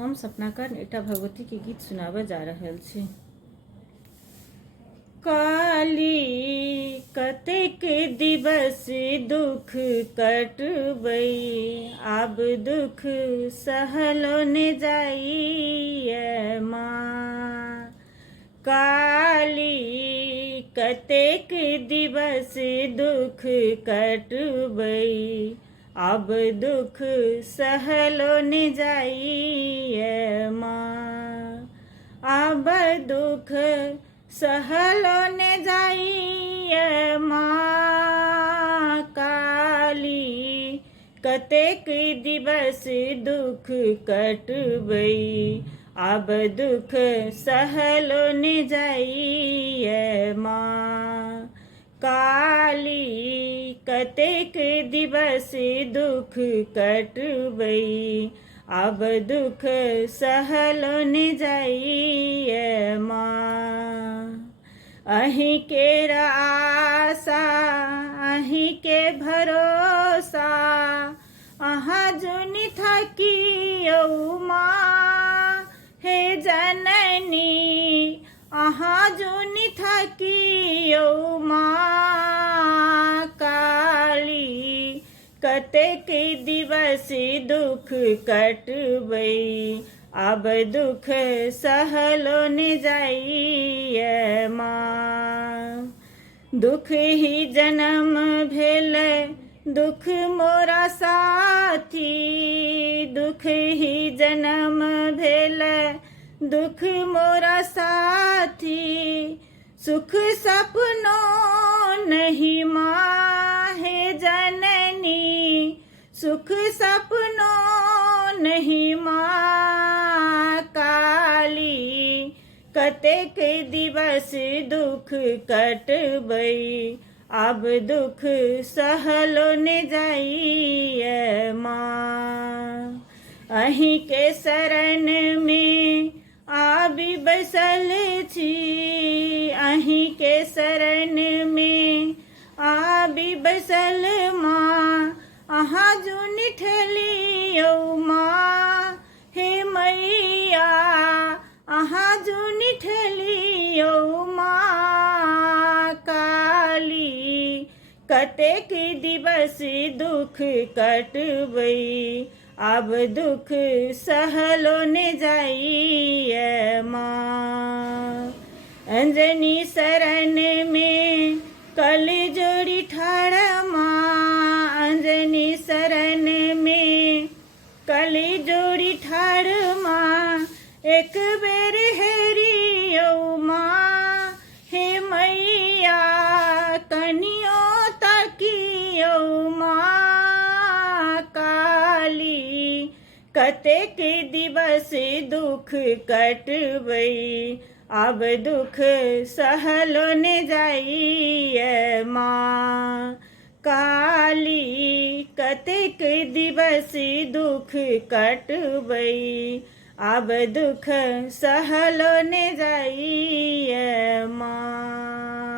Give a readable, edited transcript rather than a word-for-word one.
हम सपनाकर एकटा भगवती के गीत सुनाबे जा रहल छी। काली कतेक दिवस दुख कटबै, आब दुख सहलो ने जाइए माँ। काली कतेक दिवस दुख कटबै, अब दुख सहलो ने जाइए माँ। अब दुख सहलो ने जाइए माँ। काली कतेक दिवस दुख कटबै, अब दुख सहलो ने जाइए माँ। काली कतेक दिवस दुख कटबै, अब दुख सहलो ने जाइए माँ। अहीं के आशा अहीं के भरोसा, अहाँ जुनि थकियौ माँ। हे जननी अहाँ जुनि थकियौ माँ। काली कतेक दिवस दुख कटबै, अब दुख सहलो ने जाइए माँ। दुख ही जन्म भेल दुख मोरा साथी, दुख ही जन्म भेल दुख मोरा साथी। सुख सपनो नहीं माँ, हे जननी सुख सपनो नहीं माँ। काली कतेक दिवस दुख कटबै, अब दुख सहलो ने जाइए माँ। अहीं के शरण में आबि बैसल छी, अहीं के शरण में आबि बैसल माँ। अहाँ जुनि ठेलियौ माँ, हे मैया अहाँ जुनि ठेलियौ माँ। काली कतेक दिवस दुख कटबै, अब दुख सहलो ने जाइए माँ। अंजनी शरण में कल जोड़ी ठाड़ माँ, अंजनी शरण में कल जोड़ी ठाड़ माँ। एक बेर हेरियौ माँ, हे मैया कनियो तकियौ माँ। काली कतेक दिवस दुख कटबै, अब दुख सहलो ने जाइए माँ। काली कतेक दिवस दुख कटबै, अब दुख सहलो ने जाइए माँ।